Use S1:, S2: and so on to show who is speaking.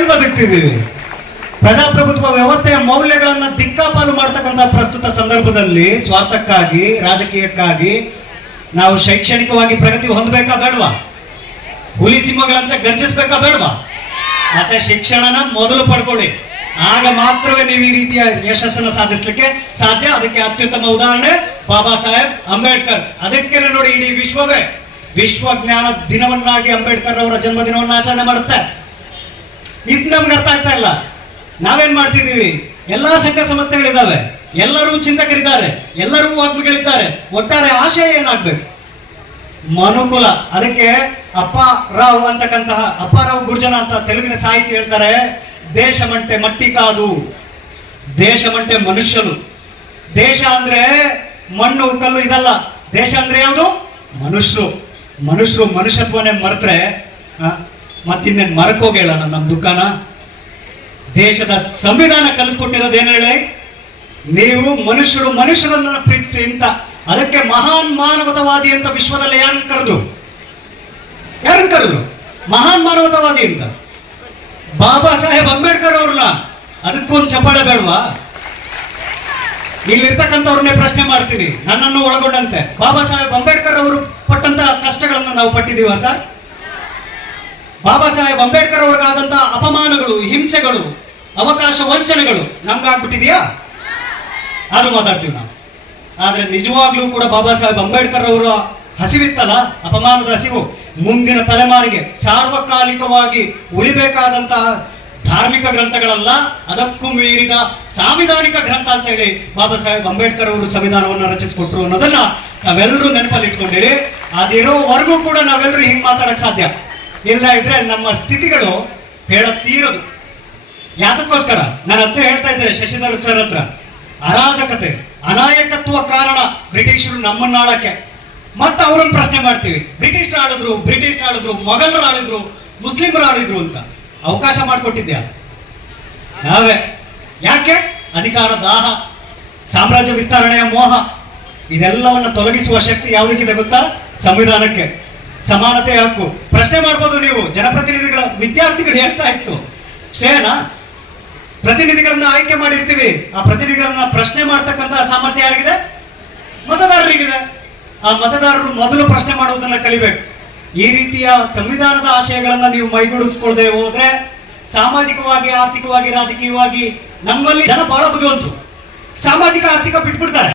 S1: ಏನ್ ಬದುಕ್ತಿದ್ದೀವಿ ಪ್ರಜಾಪ್ರಭುತ್ವ ವ್ಯವಸ್ಥೆಯ ಮೌಲ್ಯಗಳನ್ನ ದಿಕ್ಕಾಪಾಲು ಮಾಡ್ತಕ್ಕಂಥ ಪ್ರಸ್ತುತ ಸಂದರ್ಭದಲ್ಲಿ ಸ್ವಾರ್ಥಕ್ಕಾಗಿ, ರಾಜಕೀಯಕ್ಕಾಗಿ ನಾವು ಶೈಕ್ಷಣಿಕವಾಗಿ ಪ್ರಗತಿ ಹೊಂದಬೇಕಾ ಬೇಡವಾ? ಹುಲಿ ಸಿಂಹಗಳಂತೆ ಗರ್ಜಿಸ್ಬೇಕಾ ಬೇಡವಾ? ಮತ್ತೆ ಶಿಕ್ಷಣನ ಮೊದಲು ಪಡ್ಕೊಳ್ಳಿ. ಆಗ ಮಾತ್ರವೇ ನೀವು ಈ ರೀತಿಯ ಯಶಸ್ಸನ್ನು ಸಾಧಿಸಲಿಕ್ಕೆ ಸಾಧ್ಯ? ಅದಕ್ಕೆ ಅತ್ಯುತ್ತಮ ಉದಾಹರಣೆ ಬಾಬಾ ಸಾಹೇಬ್ ಅಂಬೇಡ್ಕರ್. ಅದಕ್ಕೆ ನೋಡಿ ಇಡೀ ವಿಶ್ವವೇ ವಿಶ್ವ ಜ್ಞಾನ ದಿನವನ್ನಾಗಿ ಅಂಬೇಡ್ಕರ್ ಅವರ ಜನ್ಮದಿನವನ್ನು ಆಚರಣೆ ಮಾಡುತ್ತೆ. ಇದು ನಮ್ಗೆ ಅರ್ಥ ಆಗ್ತಾ ಇಲ್ಲ. ನಾವೇನ್ ಮಾಡ್ತಿದ್ದೀವಿ? ಎಲ್ಲಾ ಸಂಘ ಸಂಸ್ಥೆಗಳಿದ್ದಾವೆ. ಎಲ್ಲರೂ ಚಿಂತಕರಿದ್ದಾರೆ. ಎಲ್ಲರೂ ವಾಗ್ಮಿಗಳಿದ್ದಾರೆ. ಒಟ್ಟಾರೆ ಆಶಯ ಏನಾಗ್ಬೇಕು? ಮನುಕುಲ. ಅದಕ್ಕೆ ಅಪ್ಪ ರಾವ್ ಅಂತಕ್ಕಂತಹ ಅಪ್ಪಾರಾವ್ ಗುರ್ಜನ ಅಂತ ತೆಲುಗಿನ ಸಾಹಿತಿ ಹೇಳ್ತಾರೆ ದೇಶಮಂಟೆ ಮಟ್ಟಿ ಕಾದು. ದೇಶಮಂಟೆ ಮನುಷ್ಯನು. ದೇಶ ಅಂದ್ರೆ ಮಣ್ಣು, ಕಲ್ಲು ಇದಲ್ಲ. ದೇಶ ಅಂದ್ರೆ ಯಾವುದು? ಮನುಷ್ಯರು. ಮನುಷ್ಯರು ಮನುಷ್ಯತ್ವನೇ ಮರೆತ್ರೆ ಮತ್ತಿನ್ನೇನು ಮರಕೋಗೇಳ ನಮ್ಮ ದುಃಖನ? ದೇಶದ ಸಂವಿಧಾನ ಕಲಿಸ್ಕೊಟ್ಟಿರೋದು ಏನು ಹೇಳಿ? ನೀವು ಮನುಷ್ಯರು ಮನುಷ್ಯರನ್ನ ಪ್ರೀತಿಸಿ ಅಂತ ಅದಕ್ಕೆ ಮಹಾನ್ ಮಾನವತವಾದಿ ಅಂತ ವಿಶ್ವದಲ್ಲಿ ಯಾರನ್ನು ಕರೆದು ಯಾರನ್ನು ಕರೆದು ಮಹಾನ್ ಮಾನವತವಾದಿ ಅಂತ. ಬಾಬಾ ಸಾಹೇಬ್ ಅಂಬೇಡ್ಕರ್ ಅವ್ರನ್ನ. ಅದಕ್ಕೊಂದು ಚಪ್ಪಾಳೆ ಬೇಡವಾ? ಇಲ್ಲಿರ್ತಕ್ಕಂಥವ್ರನ್ನೇ ಪ್ರಶ್ನೆ ಮಾಡ್ತೀನಿ. ನನ್ನನ್ನು ಒಳಗೊಂಡಂತೆ. ಬಾಬಾ ಸಾಹೇಬ್ ಅಂಬೇಡ್ಕರ್ ಅವರು ಪಟ್ಟಂತಹ ಕಷ್ಟಗಳನ್ನು ನಾವು ಪಟ್ಟಿದ್ದೀವ ಸರ್? ಬಾಬಾ ಸಾಹೇಬ್ ಅಂಬೇಡ್ಕರ್ ಅವ್ರಿಗಾದಂತ ಅಪಮಾನಗಳು, ಹಿಂಸೆಗಳು, ಅವಕಾಶ ವಂಚನೆಗಳು ನಮ್ಗಾಗ್ಬಿಟ್ಟಿದೆಯಾ? ಅದು ಮಾತಾಡ್ತೀವಿ ನಾವು. ಆದ್ರೆ ನಿಜವಾಗ್ಲೂ ಕೂಡ ಬಾಬಾ ಸಾಹೇಬ್ ಅಂಬೇಡ್ಕರ್ ಅವರ ಹಸಿವಿತ್ತಲ್ಲ, ಅಪಮಾನದ ಹಸಿವು? ಮುಂದಿನ ತಲೆಮಾರಿಗೆ ಸಾರ್ವಕಾಲಿಕವಾಗಿ ಉಳಿಬೇಕಾದಂತಹ ಧಾರ್ಮಿಕ ಗ್ರಂಥಗಳಲ್ಲ, ಅದಕ್ಕೂ ಮೀರಿದ ಸಾಂವಿಧಾನಿಕ ಗ್ರಂಥ ಅಂತ ಹೇಳಿ ಬಾಬಾ ಸಾಹೇಬ್ ಅಂಬೇಡ್ಕರ್ ಅವರು ಸಂವಿಧಾನವನ್ನು ರಚಿಸಿಕೊಟ್ರು ಅನ್ನೋದನ್ನ ನಾವೆಲ್ಲರೂ ನೆನಪಲ್ಲಿ ಇಟ್ಕೊಂಡಿರಿ ಅದಿರೋವರೆಗೂ ಕೂಡ ನಾವೆಲ್ಲರೂ ಹಿಂಗ್ ಮಾತಾಡಕ್ ಸಾಧ್ಯ. ಇಲ್ಲ ಇದ್ರೆ ನಮ್ಮ ಸ್ಥಿತಿಗಳು ಹೇಳ ಯಾತಕ್ಕೋಸ್ಕರ? ನಾನು ಅದೇ ಹೇಳ್ತಾ ಇದ್ದೆ ಶಶಿಧರ್ ಸರ್ ಹತ್ರ. ಅರಾಜಕತೆ, ಅನಾಯಕತ್ವ ಕಾರಣ ಬ್ರಿಟಿಷರು ನಮ್ಮನ್ನಾಳಕ್ಕೆ ಮತ್ತೆ ಅವ್ರನ್ನ ಪ್ರಶ್ನೆ ಮಾಡ್ತೀವಿ. ಬ್ರಿಟಿಷ್ ಆಳಿದ್ರು ಬ್ರಿಟಿಷ್ ಆಳಿದ್ರು, ಮೊಘಲರು ಆಳಿದ್ರು, ಮುಸ್ಲಿಮರು ಆಳಿದ್ರು ಅಂತ. ಅವಕಾಶ ಮಾಡಿಕೊಟ್ಟಿದ್ಯಾ? ನಾವೇ. ಯಾಕೆ? ಅಧಿಕಾರ ದಾಹ, ಸಾಮ್ರಾಜ್ಯ ವಿಸ್ತರಣೆಯ ಮೋಹ. ಇದೆಲ್ಲವನ್ನ ತೊಲಗಿಸುವ ಶಕ್ತಿ ಯಾವುದಕ್ಕಿದೆ ಗೊತ್ತಾ? ಸಂವಿಧಾನಕ್ಕೆ. ಸಮಾನತೆ ಹಕ್ಕು. ಪ್ರಶ್ನೆ ಮಾಡ್ಬೋದು ನೀವು. ಜನಪ್ರತಿನಿಧಿಗಳ ವಿದ್ಯಾರ್ಥಿಗಳು ಹೇಳ್ತಾ ಇತ್ತು ಶ್ರೇಯನಾ ಪ್ರತಿನಿಧಿಗಳನ್ನ ಆಯ್ಕೆ ಮಾಡಿರ್ತೀವಿ. ಆ ಪ್ರತಿನಿಧಿಗಳನ್ನ ಪ್ರಶ್ನೆ ಮಾಡ್ತಕ್ಕಂತಹ ಸಾಮರ್ಥ್ಯ ಯಾರಿಗಿದೆ? ಮತದಾರರಿಗಿದೆ. ಆ ಮತದಾರರು ಮೊದಲು ಪ್ರಶ್ನೆ ಮಾಡುವುದನ್ನ ಕಲಿಬೇಕು. ಈ ರೀತಿಯ ಸಂವಿಧಾನದ ಆಶಯಗಳನ್ನ ನೀವು ಮೈಗೂಡಿಸ್ಕೊಳ್ದೆ ಹೋದ್ರೆ ಸಾಮಾಜಿಕವಾಗಿ, ಆರ್ಥಿಕವಾಗಿ, ರಾಜಕೀಯವಾಗಿ ನಮ್ಮಲ್ಲಿ ಜನ ಬಹಳ ಬುದ್ಧಿವಂತು ಸಾಮಾಜಿಕ, ಆರ್ಥಿಕ ಬಿಟ್ಬಿಡ್ತಾರೆ.